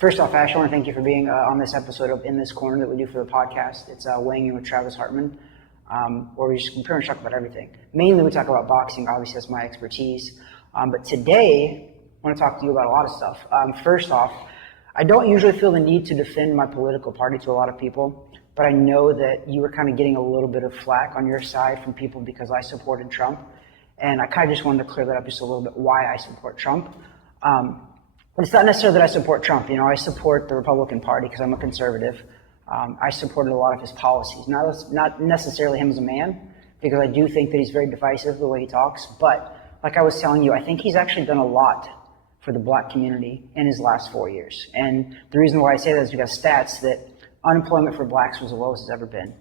First off, Ash, I want to thank you for being on this episode of In This Corner that we do for the podcast. It's Weighing In with Travis Hartman, where we just pretty much talk about everything. Mainly we talk about boxing, obviously that's my expertise. But today, I want to talk to you about a lot of stuff. First off, I don't usually feel the need to defend my political party to a lot of people, but I know that you were kind of getting a little bit of flack on your side from people because I supported Trump. And I kind of just wanted to clear that up just a little bit, why I support Trump. But it's not necessarily that I support Trump. You know, I support the Republican Party because I'm a conservative. I supported a lot of his policies, not necessarily him as a man, because I do think that he's very divisive the way he talks. But like I was telling you, I think he's actually done a lot for the black community in his last 4 years. And the reason why I say that is because stats that unemployment for blacks was the lowest it's ever been.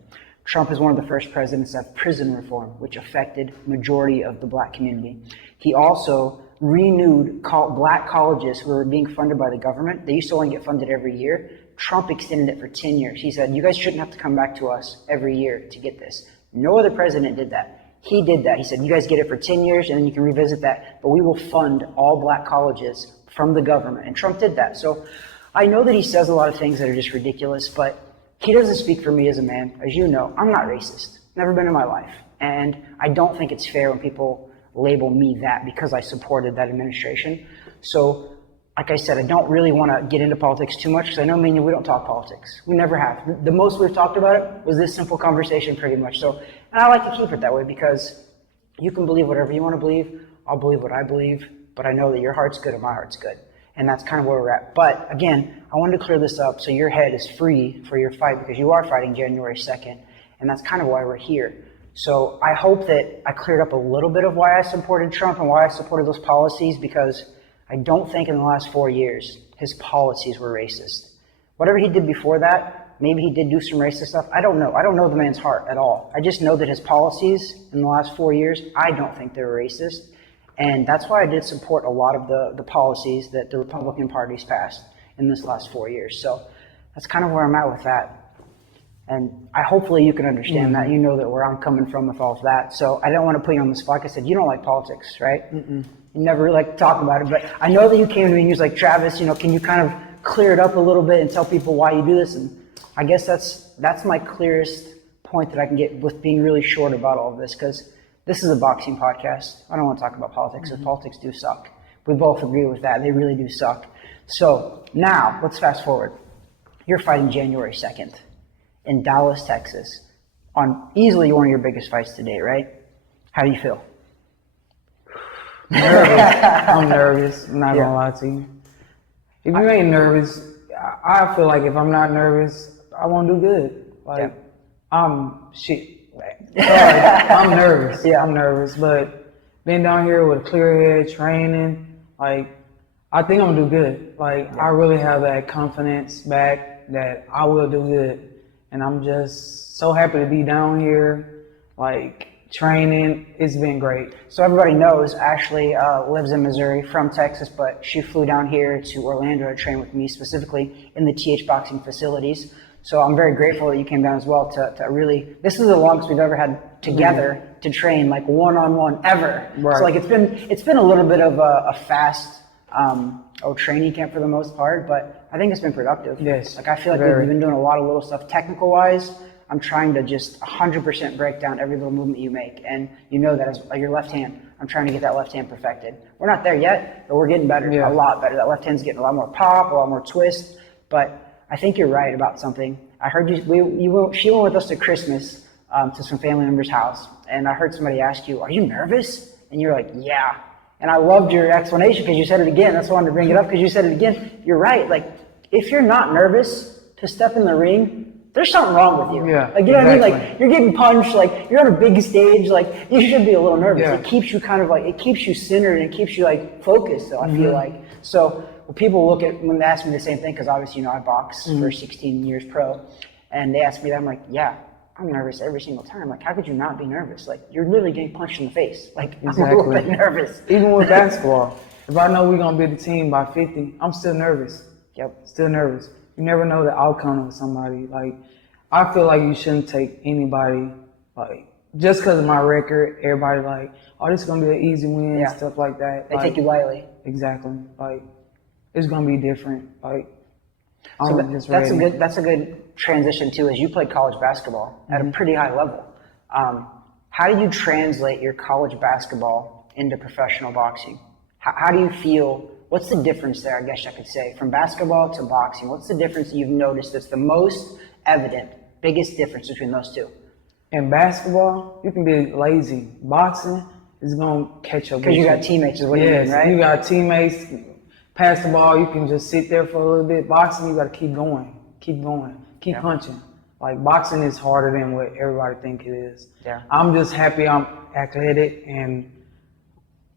Trump is one of the first presidents to have prison reform, which affected majority of the black community. He also renewed black colleges who were being funded by the government. They used to only get funded every year. Trump extended it for 10 years. He said, you guys shouldn't have to come back to us every year to get this. No other president did that. He did that. He said, you guys get it for 10 years and then you can revisit that, but we will fund all black colleges from the government. And Trump did that. So I know that he says a lot of things that are just ridiculous, but he doesn't speak for me as a man. As you know, I'm not racist. Never been in my life. And I don't think it's fair when people label me that because I supported that administration. So like I said, I don't really want to get into politics too much because I know me and you, we don't talk politics. We never have. The most we've talked about it was this simple conversation pretty much. So, and I like to keep it that way because you can believe whatever you want to believe. I'll believe what I believe, but I know that your heart's good and my heart's good. And that's kind of where we're at. But again, I wanted to clear this up so your head is free for your fight because you are fighting January 2nd. And that's kind of why we're here. So I hope that I cleared up a little bit of why I supported Trump and why I supported those policies, because I don't think in the last 4 years his policies were racist. Whatever he did before that, maybe he did do some racist stuff. I don't know. I don't know the man's heart at all. I just know that his policies in the last 4 years, I don't think they were racist. And that's why I did support a lot of the policies that the Republican party's passed in this last 4 years. So that's kind of where I'm at with that. And hopefully you can understand that. You know that where I'm coming from with all of that. So I don't want to put you on the spot. Like I said, you don't like politics, right? You never really like to talk about it. But I know that you came to me and you was like, Travis, you know, can you kind of clear it up a little bit and tell people why you do this? And I guess that's my clearest point that I can get with being really short about all of this, because this is a boxing podcast. I don't want to talk about politics, because politics do suck. We both agree with that. They really do suck. So now let's fast forward. You're fighting January 2nd in Dallas, Texas, on easily one of your biggest fights to date, right? How do you feel? Nervous. I'm nervous. I'm not gonna lie to you. If you ain't nervous, I feel like if I'm not nervous, I won't do good. Like, I'm nervous. Yeah, I'm nervous. But being down here with a clear head, training, like, I think I'm gonna do good. Like, I really have that confidence back that I will do good. And I'm just so happy to be down here, like, training. It's been great. So everybody knows Ashleigh lives in Missouri, from Texas, but she flew down here to Orlando to train with me, specifically in the TH Boxing facilities. So I'm very grateful that you came down as well to really, this is the longest we've ever had together to train, like one-on-one ever. Right. So like it's been a little bit of a fast training camp for the most part, but I think it's been productive. Yes. Like I feel like we've been doing a lot of little stuff technical wise. I'm trying to just 100% break down every little movement you make. And you know that as your left hand, I'm trying to get that left hand perfected. We're not there yet, but we're getting better, a lot better. That left hand's getting a lot more pop, a lot more twist. But I think you're right about something. I heard she went with us to Christmas to some family member's house. And I heard somebody ask you, are you nervous? And you're like, yeah. And I loved your explanation because you said it again. That's why I wanted to bring it up, because you said it again. You're right. Like, if you're not nervous to step in the ring, there's something wrong with you. Yeah, like, you know what I mean? Like, you're getting punched, like, you're on a big stage, like, you should be a little nervous. Yeah. It keeps you kind of like, it keeps you centered and it keeps you like focused, though, I feel like. So when people look at, when they ask me the same thing, because obviously, you know, I boxed for 16 years pro, and they ask me that, I'm like, yeah, I'm nervous every single time. Like, how could you not be nervous? Like, you're literally getting punched in the face. Like, I'm a little bit nervous. Even with basketball, if I know we're going to be the team by 50, I'm still nervous. Yep. Still nervous. You never know the outcome of somebody. Like, I feel like you shouldn't take anybody, like, just because of my record, everybody like, oh, this is going to be an easy win, stuff like that. They take you lightly. Exactly. Like, it's going to be different. Like, So that's a good transition too, as you played college basketball at a pretty high level. How do you translate your college basketball into professional boxing? How do you feel? What's the difference there, I guess I could say, from basketball to boxing? What's the difference you've noticed that's the most evident, biggest difference between those two? In basketball, you can be lazy. Boxing is going to catch up with you. Because you got teammates is what you mean, right? You got teammates. Pass the ball, you can just sit there for a little bit. Boxing, you got to keep going, keep punching. Like, boxing is harder than what everybody think it is. Yeah. I'm just happy I'm athletic and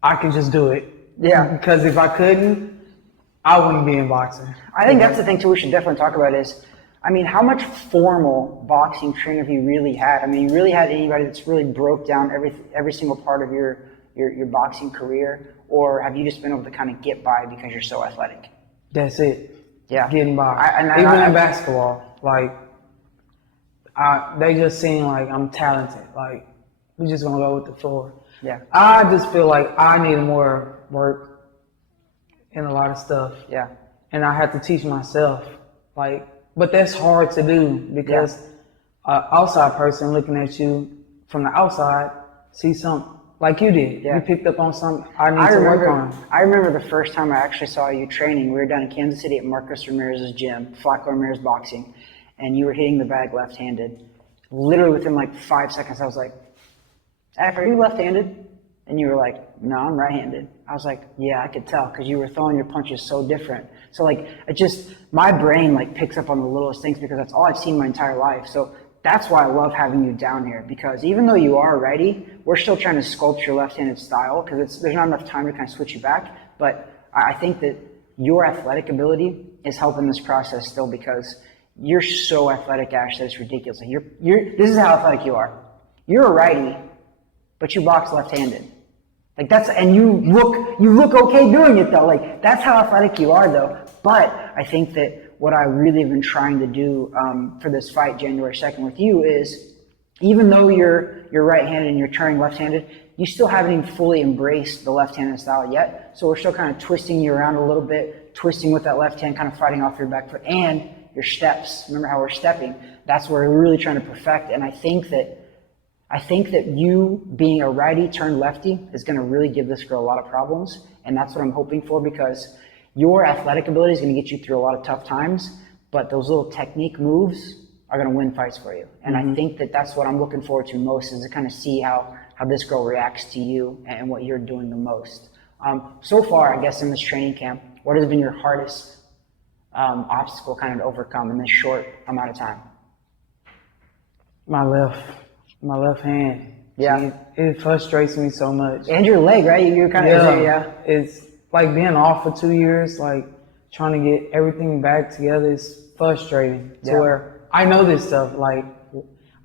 I can just do it. Yeah. Because if I couldn't, I wouldn't be in boxing. I think that's the thing too we should definitely talk about is, I mean, how much formal boxing training have you really had? I mean, you really had anybody that's really broke down every single part of your boxing career? Or have you just been able to kind of get by because you're so athletic? That's it. Yeah. Getting by. Even in basketball, like, they just seem like I'm talented. Like, we're just going to go with the floor. Yeah. I just feel like I need more work in a lot of stuff. Yeah. And I have to teach myself. Like, but that's hard to do because an outside person looking at you from the outside see something like you did. Yeah. You picked up on something I need to work on. I remember the first time I actually saw you training. We were down in Kansas City at Marcus Ramirez's gym, Flacco Ramirez Boxing, and you were hitting the bag left-handed. Literally within like 5 seconds, I was like, "Are you left-handed?" And you were like, "No, I'm right-handed." I was like, "Yeah, I could tell because you were throwing your punches so different." So like, it just, my brain like picks up on the littlest things because that's all I've seen my entire life. So that's why I love having you down here, because even though you are righty, we're still trying to sculpt your left-handed style because there's not enough time to kind of switch you back. But I think that your athletic ability is helping this process still because you're so athletic, Ash, that it's ridiculous. Like this is how athletic you are. You're a righty, but you box left-handed. Like and you look okay doing it though. Like that's how athletic you are though. But I think that what I really have been trying to do for this fight January 2nd with you is, even though you're right-handed and you're turning left-handed, you still haven't even fully embraced the left-handed style yet. So we're still kind of twisting you around a little bit, twisting with that left hand, kind of fighting off your back foot and your steps. Remember how we're stepping? That's where we're really trying to perfect. And I think that you being a righty turned lefty is going to really give this girl a lot of problems. And that's what I'm hoping for, because your athletic ability is going to get you through a lot of tough times, but those little technique moves are going to win fights for you. And I think that that's what I'm looking forward to most, is to kind of see how this girl reacts to you and what you're doing the most. So far, I guess, in this training camp, what has been your hardest obstacle kind of to overcome in this short amount of time? My left hand. Yeah. It frustrates me so much. And your leg, right? You're kind of, It's like being off for 2 years, like trying to get everything back together is frustrating to where I know this stuff. Like,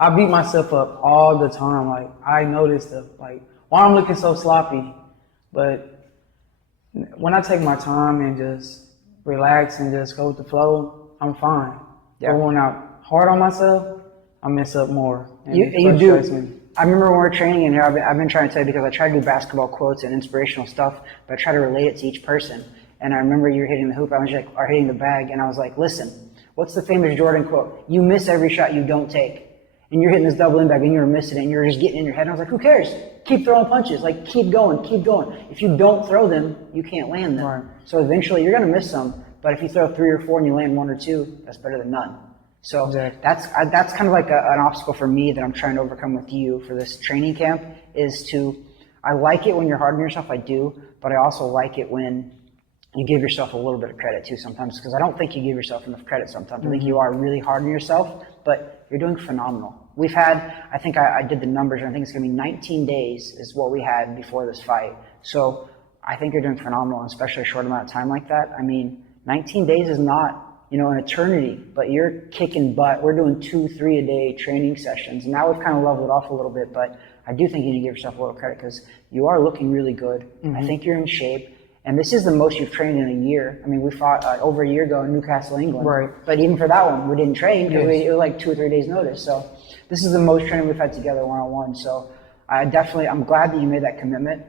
I beat myself up all the time. Like, I know this stuff. Like, why I'm looking so sloppy. But when I take my time and just relax and just go with the flow, I'm fine. Yeah. But when I'm hard on myself, I mess up more. And you do. I remember when we were training in here, I've been trying to tell you, because I try to do basketball quotes and inspirational stuff, but I try to relate it to each person. And I remember you were hitting the hoop, or hitting the bag, and I was like, listen, what's the famous Jordan quote? You miss every shot you don't take. And you're hitting this double in bag and you were missing it and you were just getting in your head. And I was like, who cares? Keep throwing punches. Like, keep going, keep going. If you don't throw them, you can't land them. Right. So eventually you're going to miss some, but if you throw 3 or 4 and you land 1 or 2, that's better than none. So exactly. that's kind of like an obstacle for me that I'm trying to overcome with you for this training camp, is I like it when you're hard on yourself, I do, but I also like it when you give yourself a little bit of credit too sometimes, because I don't think you give yourself enough credit sometimes. I think you are really hard on yourself, but you're doing phenomenal. We've had, I think I did the numbers, and I think it's going to be 19 days is what we had before this fight. So I think you're doing phenomenal, and especially a short amount of time like that. I mean, 19 days is not, an eternity, but you're kicking butt. We're doing 2-3 a day training sessions. And now we've kind of leveled it off a little bit, but I do think you need to give yourself a little credit, because you are looking really good. I think you're in shape. And this is the most you've trained in a year. I mean, we fought over a year ago in Newcastle, England. Right. But even for that one, we didn't train because it was like 2 or 3 days notice. So this is the most training we've had together one-on-one. So I'm glad that you made that commitment.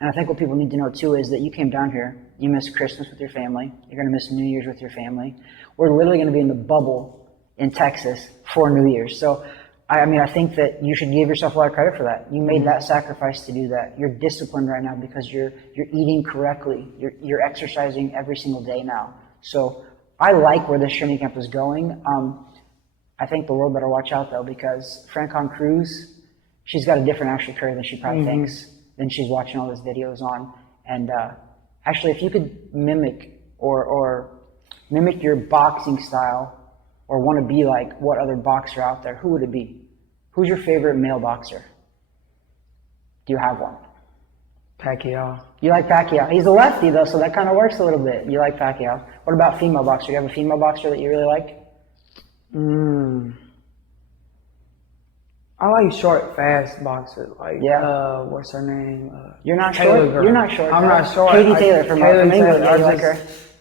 And I think what people need to know too is that you came down here, you missed Christmas with your family, you're going to miss New Year's with your family. We're literally going to be in the bubble in Texas for New Year's. So, I think that you should give yourself a lot of credit for that. You made that sacrifice to do that. You're disciplined right now because you're eating correctly. You're exercising every single day now. So I like where this training camp is going. I think the world better watch out though, because Franchon Crews, she's got a different Ashleigh Curry than she probably thinks, than she's watching all those videos on. And actually, if you could mimic or mimic your boxing style, or want to be like what other boxer out there, who would it be? Who's your favorite male boxer? Do you have one? Pacquiao. You like Pacquiao. He's a lefty though, so that kind of works a little bit. You like Pacquiao. What about female boxer? Do you have a female boxer that you really like? I like short, fast boxers. Like, what's her name? You're not Taylor short? girl. You're not short. I'm not short. Katie Taylor from England. I like her.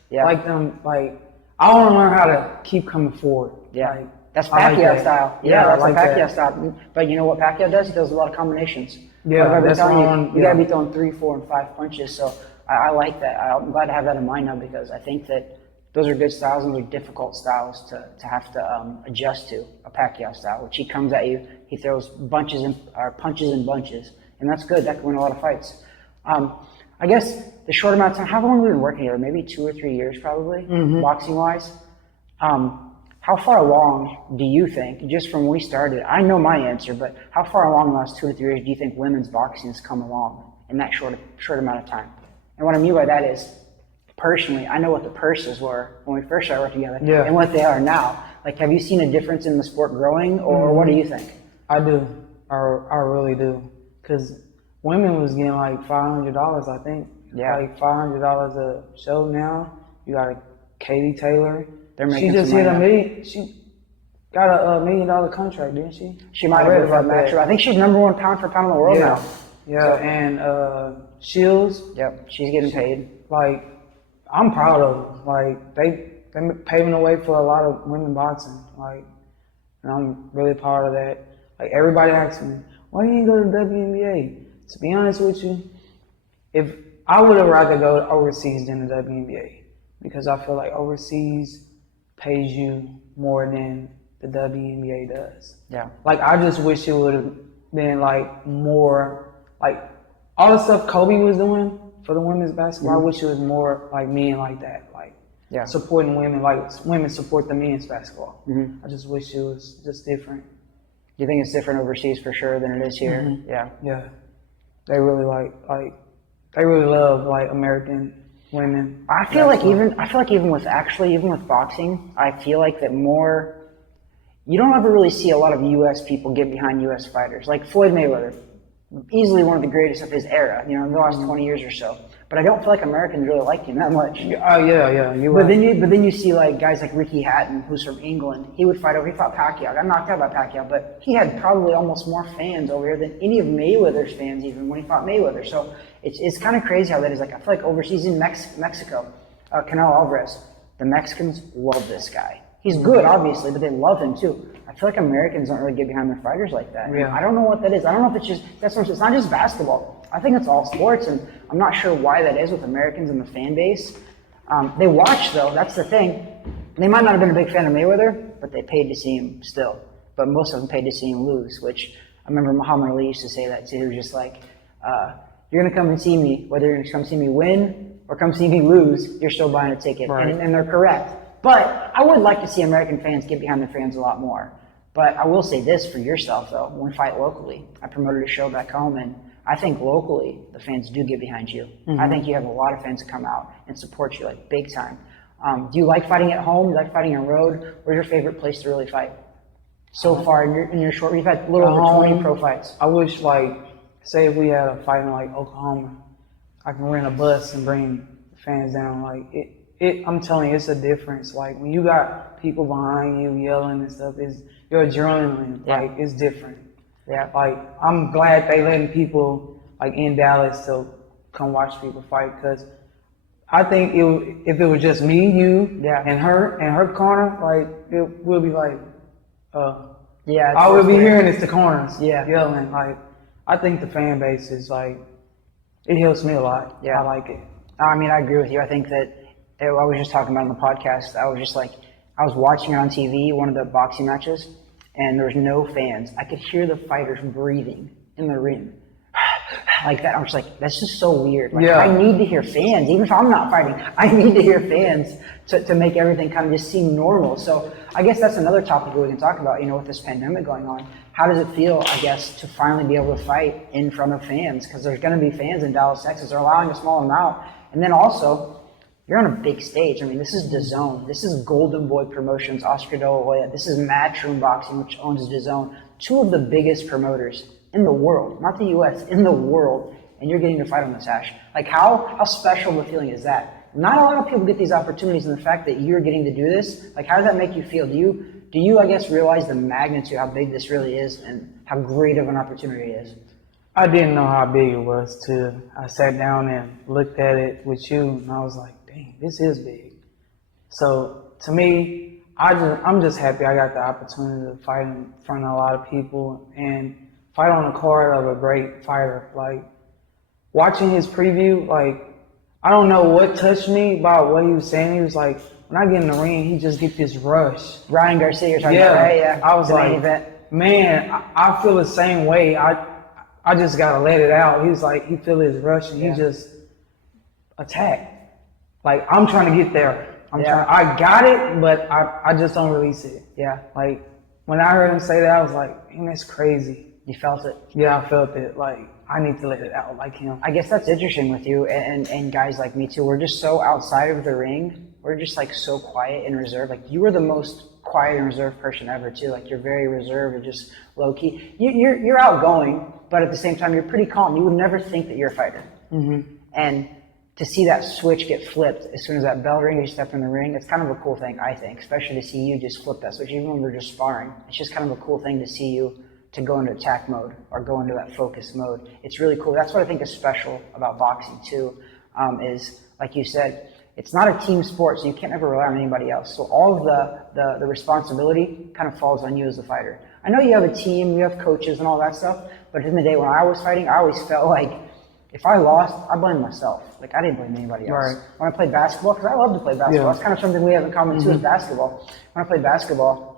Yeah. like them. Like, I want to learn how to keep coming forward. Yeah. Like, that's Pacquiao style. Yeah, that's like Pacquiao that. style. But you know what Pacquiao does? He does a lot of combinations. Yeah, like that's you gotta be throwing 3, 4, and 5 punches. So I like that. I'm glad to have that in mind now because I think that those are good styles and they're difficult styles to have to adjust to. A Pacquiao style, which he comes at you, he throws punches in bunches, and that's good. That can win a lot of fights. I guess the short amount of time. How long have we been working together? Maybe 2 or 3 years, probably, boxing wise. How far along do you think, just from when we started, I know my answer, but how far along in the last 2 to 3 years do you think women's boxing has come along in that short amount of time? And what I mean by that is, personally, I know what the purses were when we first started working together and what they are now. Like, have you seen a difference in the sport growing, or what do you think? I do. I really do. Because women was getting like $500, I think. Yeah. Like $500 a show now. You got a Katie Taylor. They're making She just some hit money $1 million. She got a $1 million contract, didn't she? She might have been match. I think she's #1 pound for pound in the world now. Yeah, so, and Shields. Yep, she's getting paid. Like, I'm proud of them. Like, they're paving the way for a lot of women boxing. Like, and I'm really proud of that. Like, everybody asks me, why you didn't go to the WNBA? To be honest with you, if I would have rather go overseas than the WNBA, because I feel like overseas pays you more than the WNBA does. Yeah. Like, I just wish it would have been like more, like all the stuff Kobe was doing for the women's basketball. I wish it was more like men like that, like supporting women, like women support the men's basketball. I just wish it was just different. You think it's different overseas for sure than it is here? Yeah. Yeah. They really they really love like American women. I feel like even with boxing, I feel like that more. You don't ever really see a lot of U.S. people get behind U.S. fighters. Like Floyd Mayweather, easily one of the greatest of his era, in the last 20 years or so. But I don't feel like Americans really like him that much. Yeah. But then you see like guys like Ricky Hatton, who's from England. He fought Pacquiao. Got knocked out by Pacquiao, but he had probably almost more fans over here than any of Mayweather's fans, even when he fought Mayweather. So it's kind of crazy how that is. Like, I feel like overseas in Mexico, Canelo Alvarez, the Mexicans love this guy. He's good, obviously, but they love him too. I feel like Americans don't really get behind their fighters like that. Yeah. I don't know what that is. I don't know if it's not just basketball. I think it's all sports, and I'm not sure why that is with Americans and the fan base. They watch, though. That's the thing. They might not have been a big fan of Mayweather, but they paid to see him still. But most of them paid to see him lose, which I remember Muhammad Ali used to say that too. He was just like, you're going to come and see me, whether you're going to come see me win or come see me lose, you're still buying a ticket. Right. And they're correct. But I would like to see American fans get behind their fans a lot more. But I will say this for yourself, though. When we fight locally, I promoted a show back home, and I think locally the fans do get behind you. I think you have a lot of fans that come out and support you, like, big time. Do you like fighting at home? Do you like fighting on the road? Where's your favorite place to really fight? So far in your short, you've had a little over 20 pro fights. I wish, like, say if we had a fight in like Oklahoma, I can rent a bus and bring fans down. Like, I'm telling you, it's a difference. Like, when you got people behind you yelling and stuff, your adrenaline, like, it's different. Yeah. Like, I'm glad they letting people, like, in Dallas to come watch people fight, because I think if it was just me, you, and her corner, like, it would be like, all we'll be hearing is the corners yelling. Like, I think the fan base is, like, It helps me a lot. Yeah. I like it. I mean, I agree with you. I think that I was just talking about on the podcast. I was just like, I was watching it on TV, one of the boxing matches, and there was no fans. I could hear the fighters breathing in the ring. Like that. I'm just like, that's just so weird. Like, Yeah. I need to hear fans, even if I'm not fighting. I need to hear fans to make everything kind of just seem normal. So I guess that's another topic we can talk about, you know, with this pandemic going on. How does it feel, I guess, to finally be able to fight in front of fans? Because there's going to be fans in Dallas, Texas. They're allowing a small amount. And then also, you're on a big stage. I mean, this is Dazn. This is Golden Boy Promotions, Oscar De La Hoya. This is Matchroom Boxing, which owns Dazn. Two of the biggest promoters in the world, not the U.S., in the world, and you're getting to fight on this, Ash. Like, how special of a feeling is that? Not a lot of people get these opportunities, and the fact that you're getting to do this, like, how does that make you feel? Do you, I guess, realize the magnitude, how big this really is, and how great of an opportunity it is? I didn't know how big it was till I sat down and looked at it with you, and I was like, dang, this is big. So to me, I'm just happy I got the opportunity to fight in front of a lot of people and fight on the card of a great fighter. Like, watching his preview, like, I don't know what touched me about what he was saying. He was like, when I get in the ring, he just get this rush. Ryan Garcia, you're talking about, right? Yeah. I was The main like, event. man, I feel the same way. I just gotta let it out. He was like, he feel his rush and he just attacked. Like, I'm trying to get there. I got it, but I just don't release it. Yeah. Like, when I heard him say that, I was like, man, that's crazy. You felt it. Yeah, I felt it. Like, I need to let it out like him. I guess that's interesting with you and guys like me too. We're just so outside of the ring. We're just like so quiet and reserved. Like, you were the most quiet and reserved person ever too. Like, you're very reserved and just low key. You're outgoing, but at the same time you're pretty calm. You would never think that you're a fighter. Mm-hmm. And to see that switch get flipped as soon as that bell rings, you step in the ring, it's kind of a cool thing, I think, especially to see you just flip that switch. Even when we're just sparring, it's just kind of a cool thing to see you to go into attack mode or go into that focus mode. It's really cool. That's what I think is special about boxing too, is like you said, it's not a team sport, so you can't ever rely on anybody else. So all of the responsibility kind of falls on you as a fighter. I know you have a team, you have coaches and all that stuff, but at the end of the day, when I was fighting, I always felt like if I lost, I blamed myself. Like, I didn't blame anybody else. Right. When I played basketball, because I love to play basketball, that's kind of something we have in common too, is basketball. When I played basketball,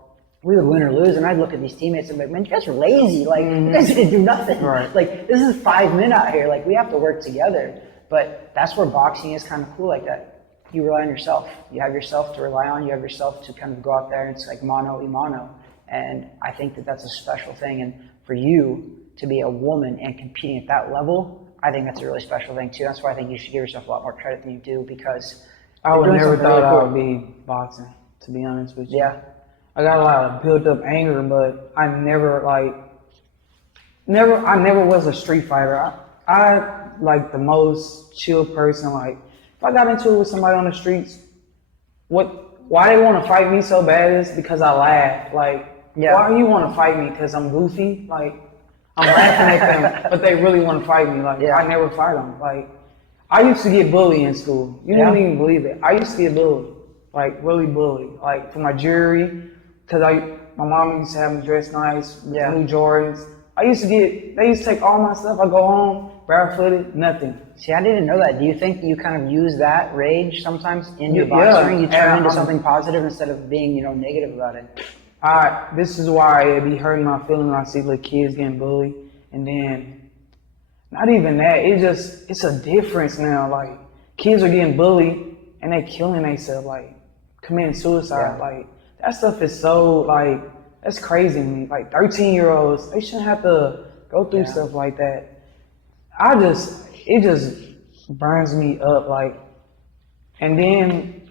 we would win or lose, and I'd look at these teammates and be like, man, you guys are lazy. Like, you guys didn't do nothing. Right. Like, this is 5 men out here. Like, we have to work together. But that's where boxing is kind of cool like that. You rely on yourself. You have yourself to rely on. You have yourself to kind of go out there and it's like mano y mano. And I think that that's a special thing. And for you to be a woman and competing at that level, I think that's a really special thing too. That's why I think you should give yourself a lot more credit than you do, because I would never thought I would really be boxing, to be honest with you. Yeah. I got a lot of built up anger, but I never was a street fighter. I like the most chill person. Like, if I got into it with somebody on the streets, why they want to fight me so bad is because I laugh. Like, why do you want to fight me? Because I'm goofy? Like, I'm laughing at them, but they really want to fight me. Like, I never fight them. Like, I used to get bullied in school. You wouldn't even believe it. I used to get bullied, like really bullied, like for my jewelry, because my mom used to have me dressed nice with new Jordans. They used to take all my stuff. I go home barefooted, nothing. See, I didn't know that. Do you think you kind of use that rage sometimes in your boxing? You turn into something positive instead of being, negative about it. This is why it be hurting my feelings when I see little kids getting bullied. And then, not even that, it's a difference now. Like, kids are getting bullied and they killing themselves, like, committing suicide. Like, that stuff is so, like, that's crazy to me. Like, 13-year-olds, they shouldn't have to go through stuff like that. It just burns me up, like, and then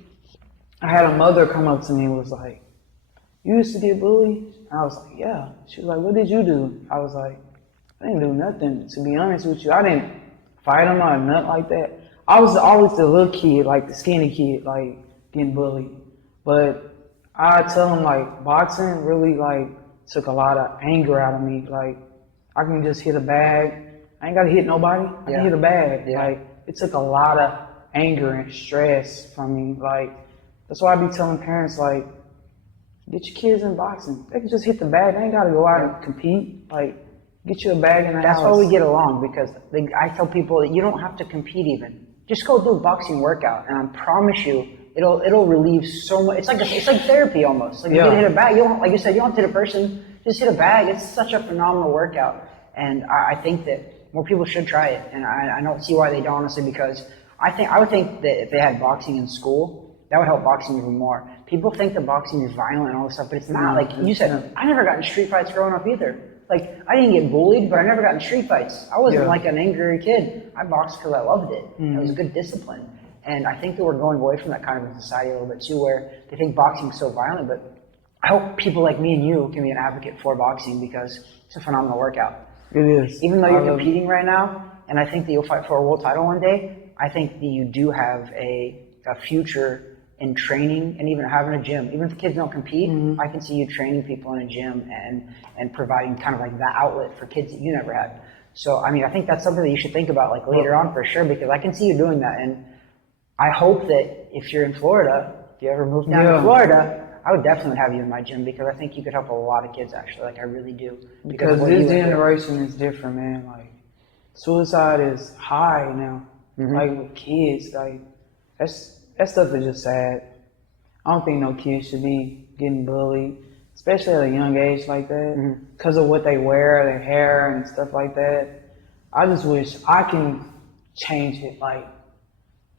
I had a mother come up to me and was like, you used to get bullied? I was like, yeah. She was like, what did you do? I was like, I didn't do nothing, to be honest with you. I didn't fight them or nothing like that. I was always the little kid, like the skinny kid, like getting bullied. But I tell them, like, boxing really, like, took a lot of anger out of me. Like, I can just hit a bag. I ain't got to hit nobody. I can hit a bag. Like, it took a lot of anger and stress from me. Like, that's why I be telling parents, like, get your kids in boxing. They can just hit the bag. They ain't got to go out and compete. Like, Get you a bag in the That's house. why we get along, because I tell people that you don't have to compete even. Just go do a boxing workout, and I promise you, it'll relieve so much. It's like therapy almost. Like you hit a bag. You don't, like you said, you don't hit a person. Just hit a bag. It's such a phenomenal workout, and I think that more people should try it. And I don't see why they don't, honestly, because I would think that if they had boxing in school, that would help boxing even more. People think that boxing is violent and all this stuff, but it's not. Like you said, I never got in street fights growing up either. Like, I didn't get bullied, but I never got in street fights. I wasn't like an angry kid. I boxed because I loved it. It was a good discipline. And I think that we're going away from that kind of in society a little bit too, where they think boxing is so violent, but I hope people like me and you can be an advocate for boxing, because it's a phenomenal workout. It is. Even though you're competing right now, and I think that you'll fight for a world title one day, I think that you do have a future in training and even having a gym. Even if the kids don't compete, I can see you training people in a gym and providing kind of like that outlet for kids that you never had. So, I mean, I think that's something that you should think about like later on for sure, because I can see you doing that. And I hope that if you're in Florida, if you ever move down to Florida, I would definitely have you in my gym, because I think you could help a lot of kids actually. Like I really do. Because this generation is different, man. Like suicide is high now. Like with kids, like that stuff is just sad. I don't think no kids should be getting bullied, especially at a young age like that, because of what they wear, their hair and stuff like that. I just wish I can change it. Like,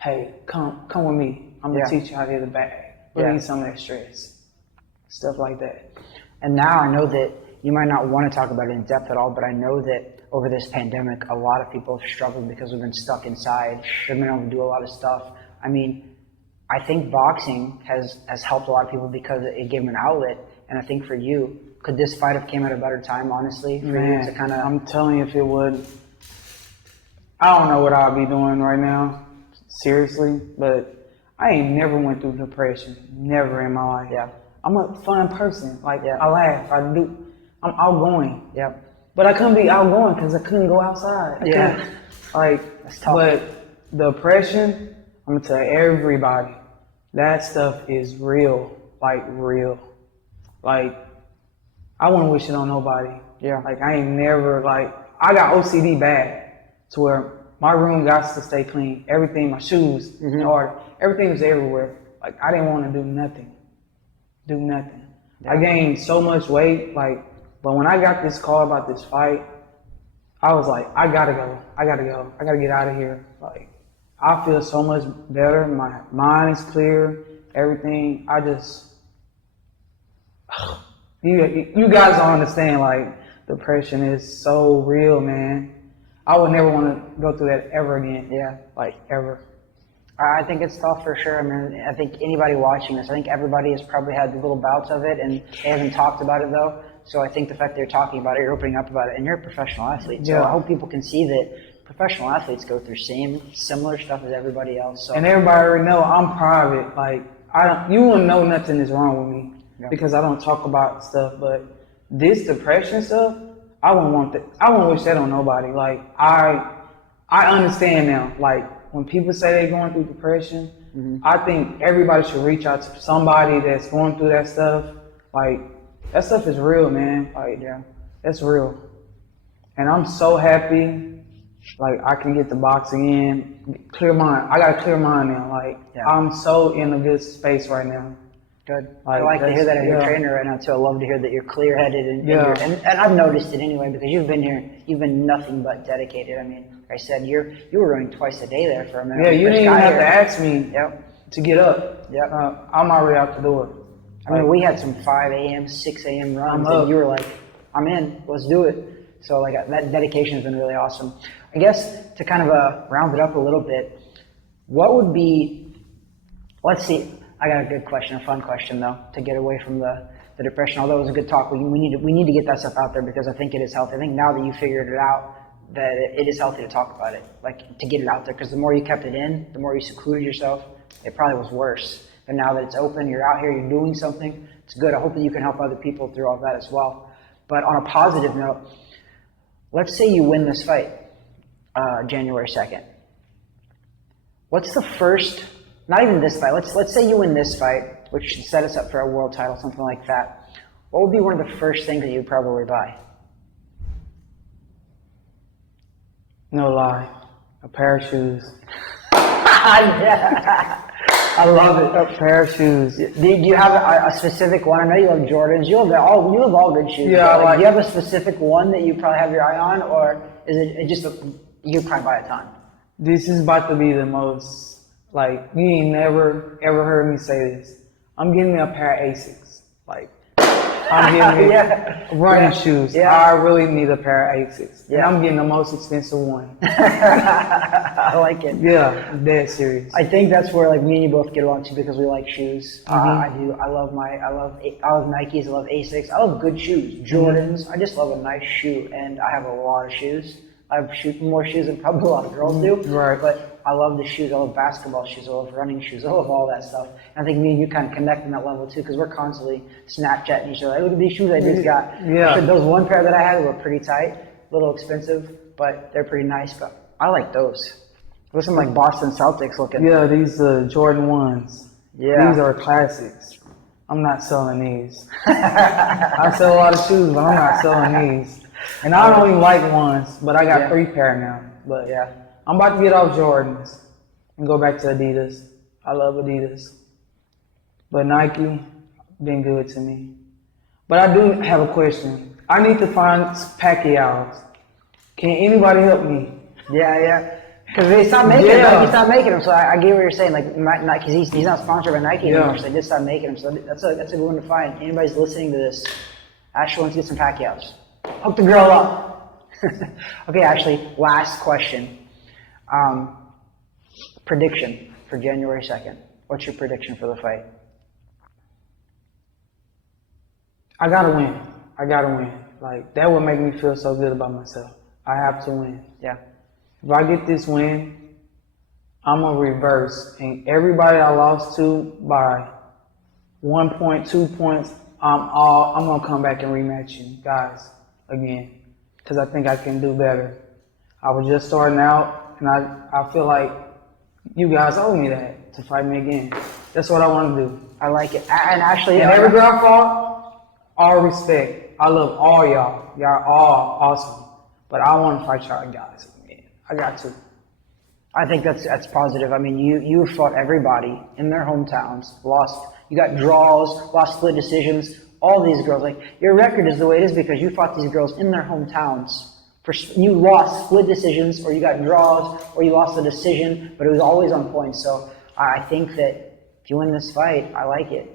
hey, come with me. I'm gonna teach you how to hit a bag. Relieve some of that stress, stuff like that. And now I know that you might not want to talk about it in depth at all, but I know that over this pandemic, a lot of people have struggled because we've been stuck inside. They've been able to do a lot of stuff. I mean, I think boxing has helped a lot of people because it gave them an outlet. And I think for you, could this fight have came at a better time, honestly, for you to kind of... I'm telling you, if it would, I don't know what I'll be doing right now, seriously, but I ain't never went through depression, never in my life. Yeah. I'm a fun person. Like, I laugh, I'm outgoing. Yeah. But I couldn't be outgoing because I couldn't go outside. That's tough. But depression, I'm gonna tell everybody, that stuff is real, like real. Like, I wouldn't wish it on nobody. Yeah. Like, I ain't never, like, I got OCD bad to where my room got to stay clean. Everything, my shoes, in order. Everything was everywhere. Like, I didn't want to do nothing. Yeah. I gained so much weight, like, but when I got this call about this fight, I was like, I gotta go. I gotta get out of here. Like, I feel so much better. My mind is clear. Everything. I just, you guys don't understand. Like, depression is so real, man. I would never want to go through that ever again. Yeah. Like, ever. I think it's tough for sure. I mean, I think anybody watching this, I think everybody has probably had little bouts of it, and they haven't talked about it though. So I think the fact that you're talking about it, you're opening up about it, and you're a professional athlete. So I hope people can see that professional athletes go through similar stuff as everybody else. So. And everybody already know I'm private. Like, you wouldn't know nothing is wrong with me because I don't talk about stuff. But this depression stuff, I wouldn't wish that on nobody. Like, I understand now. Like, when people say they're going through depression, I think everybody should reach out to somebody that's going through that stuff. Like, that stuff is real, man. Like, that's real. And I'm so happy, like, I can get the boxing in, clear mind. I got a clear mind now. Like, I'm so in a good space right now. Good. I like to hear that of your trainer right now too. I love to hear that you're clear-headed and I've noticed it anyway, because you've been here. You've been nothing but dedicated. I mean, like I said, you were running twice a day there for a minute. Yeah, you didn't even have to ask me to get up. Yeah. I'm already out the door. I mean, we had some 5 a.m., 6 a.m. runs, and you were like, I'm in. Let's do it. So like that dedication has been really awesome. I guess to kind of round it up a little bit, what would be? Let's see. I got a good question, a fun question though, to get away from the depression. Although it was a good talk, we need to get that stuff out there because I think it is healthy. I think now that you figured it out, that it is healthy to talk about it, like to get it out there. Because the more you kept it in, the more you secluded yourself, it probably was worse. But now that it's open, you're out here, you're doing something. It's good. I hope that you can help other people through all that as well. But on a positive note, let's say you win this fight, January 2nd. What's the first? Not even this fight. Let's say you win this fight, which should set us up for a world title, something like that. What would be one of the first things that you'd probably buy? No lie. A pair of shoes. I love it. A pair of shoes. Do you have a specific one? I know you love Jordans. You love all good shoes. Yeah, but, do you have a specific one that you probably have your eye on, or is it just you probably buy a ton? This is about to be the most, like, you ain't never, ever heard me say this. I'm getting me a pair of Asics. Like, I'm getting me running shoes. Yeah. I really need a pair of Asics. Yeah. And I'm getting the most expensive one. I like it. Yeah, I'm dead serious. I think that's where like me and you both get along too, because we like shoes. I do. I love Nikes. I love Asics. I love good shoes. Jordans. I just love a nice shoe, and I have a lot of shoes. I have more shoes than probably a lot of girls do. Right. But I love the shoes. I love basketball shoes. I love running shoes. I love all that stuff. And I think me and you kind of connect on that level too, because we're constantly Snapchatting each other. Like, look at these shoes I just got. Yeah. Those one pair that I had were pretty tight, a little expensive, but they're pretty nice. But I like those. Those are like Boston Celtics looking. Yeah, these Jordan 1s. Yeah. These are classics. I'm not selling these. I sell a lot of shoes, but I'm not selling these. And I don't even like ones, but I got 3 pair now. But Yeah. I'm about to get off Jordans and go back to Adidas. I love Adidas. But Nike been good to me. But I do have a question. I need to find Pacquiao's. Can anybody help me? Yeah. Because they stopped making them. Nike stopped making them. So I get what you're saying. Like Nike, he's not sponsored by Nike anymore. So they just stopped making them. So that's a good one to find. Anybody's listening to this, Ashley wants to get some Pacquiao's. Hook the girl up. Okay, Ashley. Last question. Prediction for January 2nd. What's your prediction for the fight? I gotta win. Like, that would make me feel so good about myself. I have to win. Yeah. If I get this win, I'm gonna reverse. And everybody I lost to by 1 point, 2 points, I'm gonna come back and rematch you guys again. Because I think I can do better. I was just starting out, and I feel like you guys owe me that to fight me again. That's what I want to do. I like it. And Ashley, And every girl I fought, all respect. I love all y'all. Y'all all awesome. But I want to fight y'all guys again. I got to. I think that's positive. I mean, you fought everybody in their hometowns, lost. You got draws, lost split decisions. All these girls, like, your record is the way it is because you fought these girls in their hometowns. You lost split decisions, or you got draws, or you lost a decision, but it was always on point. So I think that if you win this fight, I like it.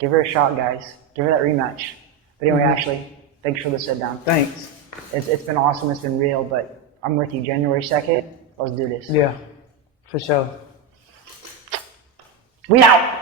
Give her a shot, guys. Give her that rematch. But anyway, Ashley, thanks for the sit down. Thanks. It's been awesome. It's been real, but I'm with you. January 2nd, let's do this. Yeah, for sure. We out.